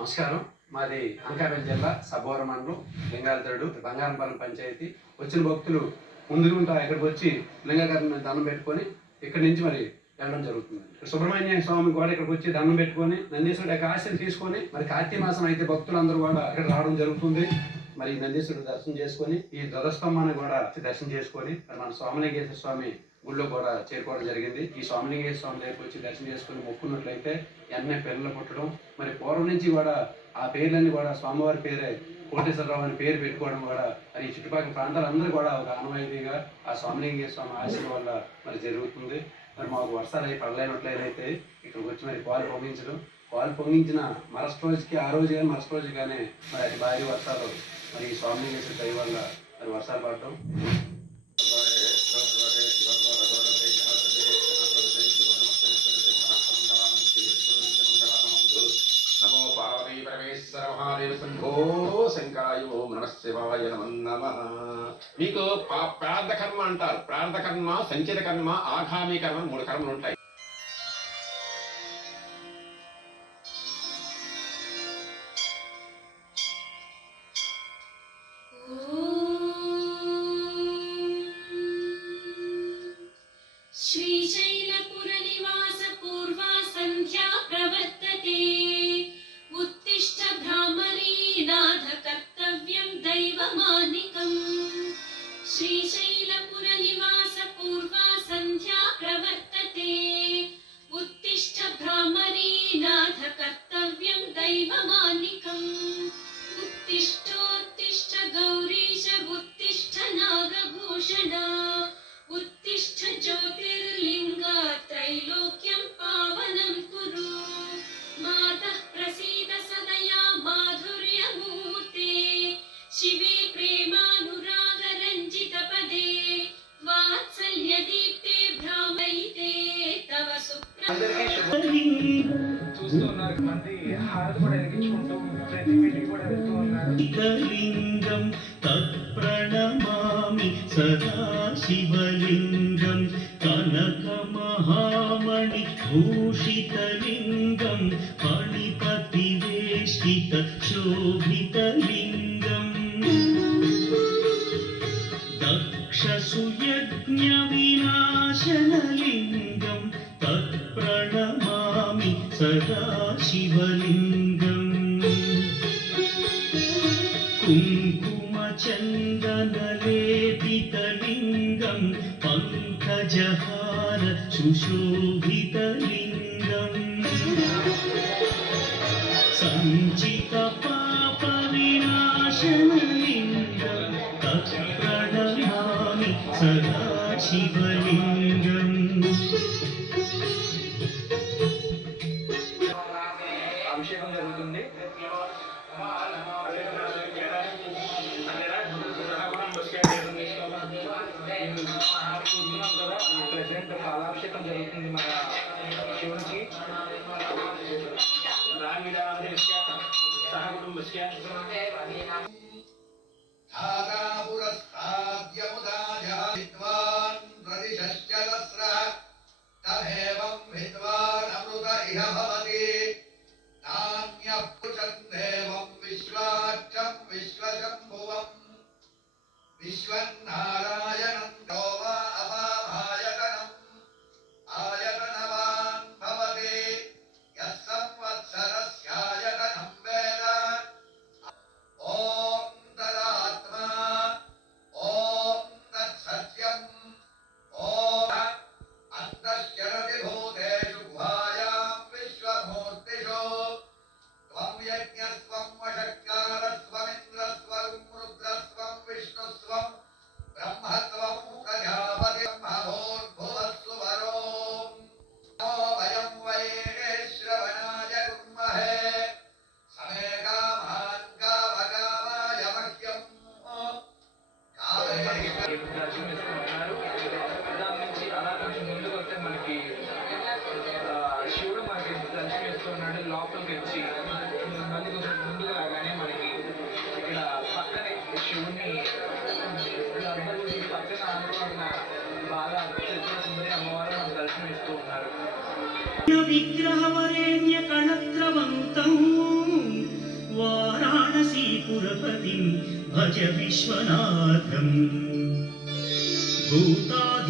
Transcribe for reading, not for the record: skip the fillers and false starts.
నమస్కారం. మాది అనకాపల్లి జిల్లా సబ్బవరం మండలం లింగాలతోడు బంగారంపాలెం పంచాయతీ. వచ్చిన భక్తులు ముందుగుంటా ఇక్కడికి వచ్చి లింగాగారిని దండం పెట్టుకొని ఇక్కడి నుంచి మరి వెళ్ళడం జరుగుతుంది. సుబ్రహ్మణ్య స్వామి కూడా ఇక్కడికి వచ్చి దండం పెట్టుకొని నందీశ్వరుడు యొక్క ఆశీస్సులు తీసుకొని మరి కార్తీక మాసం అయితే భక్తులందరూ కూడా ఇక్కడ రావడం జరుగుతుంది. మరి నందీశ్వరుడు దర్శనం చేసుకొని ఈ ధ్వజస్తంభాన్ని కూడా దర్శనం చేసుకొని మరి మన సోమలింగేశ్వర స్వామి గుళ్ళో కూడా చేరుకోవడం జరిగింది. ఈ సోమలింగేశ్వర స్వామి దగ్గరికి వచ్చి దర్శనం చేసుకొని మొక్కున్నట్లయితే వెంటనే పిల్లలు పుట్టడం, మరి పూర్వం నుంచి కూడా ఆ పేర్లన్నీ కూడా స్వామివారి పేరే కోటేశ్వరరావు అని పేరు పెట్టుకోవడం కూడా మరి ఈ చుట్టుపక్కల ప్రాంతాలందరూ కూడా ఒక ఆనవాయితీగా ఆ సోమలింగేశ్వర స్వామి ఆశీర్వాదం వల్ల మరి జరుగుతుంది. మరి మాకు వర్షాలు అవి పడలేనట్లయితే ఇక్కడికి వచ్చి మరి పాలు పొంగించిన మరుసటి రోజుకి ఆ రోజు కానీ మరుసటి రోజు కానీ మరి అది భారీ వర్షాలు మరి ఈ సోమలింగేశ్వర దయ వల్ల మరి వర్షాలు పడటం. మీకు ప్రార్థ కర్మ అంటారు. ప్రార్థ కర్మ, సంచిత కర్మ, ఆగామి కర్మ, 3 కర్మలు ఉంటాయి. శ్రీశైలపుర నివాస పూర్వా సంధ్యా ప్రవర్తతే ఉత్తిష్ట భ్రామరీ నాథ కర్తవ్యం దైవమానికం. శ్రీశైలపుర నివాస పూర్వా సంధ్యా ప్రవర్తతే ఉత్తిష్ట భ్రామరీ నాథ కర్తవ్యం దైవమానికం. ఉత్తిష్టోత్తిష్ట గౌరీశ ఉత్తిష్ట నాగభూషణ ఉత్తిష్ట జ్యోతిర్లింగ త్రైలోక్యం పావనం కురు. మాతః ప్రసీద సదయా మాధుర్యమూర్తే శివే ప్రేమానురాగ రంజిత పదే వాత్సల్య దీప్తే భ్రామైతే తవ చూస్తున్నారు. మంది హారతి కూడా ఎరిగించుకుంటూ ప్రతి వీటికి కూడా వెళ్తూ ఉన్నారు. లింగం తత్ప్రణమామి సదా శివలింగం కనక మహామణి భూషితలింగం ఫణిపతి వేష్టిత శోభితలింగం దక్ష సుయజ్ఞ వినాశనలింగం తత్ప్రణమామి సదా శివలింగం కుంకుమ చందనలేపితలింగం పంకజహార సుశోభితలింగం సంచిత పాప వినాశనలింగం తత్ప్రణమామి సదా శివలింగం. అభిషేకం జరుగుతుంది. ప్రెసిడెంట్ పాలాభిషేకం జరుగుతుంది మన శివునికి. విశ్వన్నారాయణం గోవా అపామాయతనం ఆయతనవాన్ భవతి యః సంవత్సరస్యాయతనం వేద. ఓం తదాత్మా ఓం తత్సత్యం ఓం అంతశ్చరతి భూతేషు గుహాయాం విశ్వమూర్తిషు త్వం యజ్ఞస్త్వం వషట్కారస్త్వమింద్రస్త్వం రుద్రస్త్వం విష్ణుస్త్వం బ్రహ్మత్వం ప్రజాపతి భూర్భువస్సు వరోం నమో వయం వై శ్రవణాయ కుర్మహే సమే కామాన్ కామకామాయ మహ్యం దర్శనం ఇస్తున్నారు. దాని నుంచి అలా కొంచెం ముందుకు వస్తే మనకి శివుడు మనకి దర్శనం ఇస్తున్నాడు. లోపలికి వచ్చి మళ్ళీ కొంచెం ముందుకు రాగానే మనకి ఇక్కడ పక్కనే శివుని పక్కన అనుకున్న బాగా సుందరి అమ్మవారు మనకు దర్శనం ఇస్తూ ఉన్నారు. విగ్రహవరేణ్య కళత్రవంతం वाराणसीपुरपतिं भज विश्वनाथम् भूताधि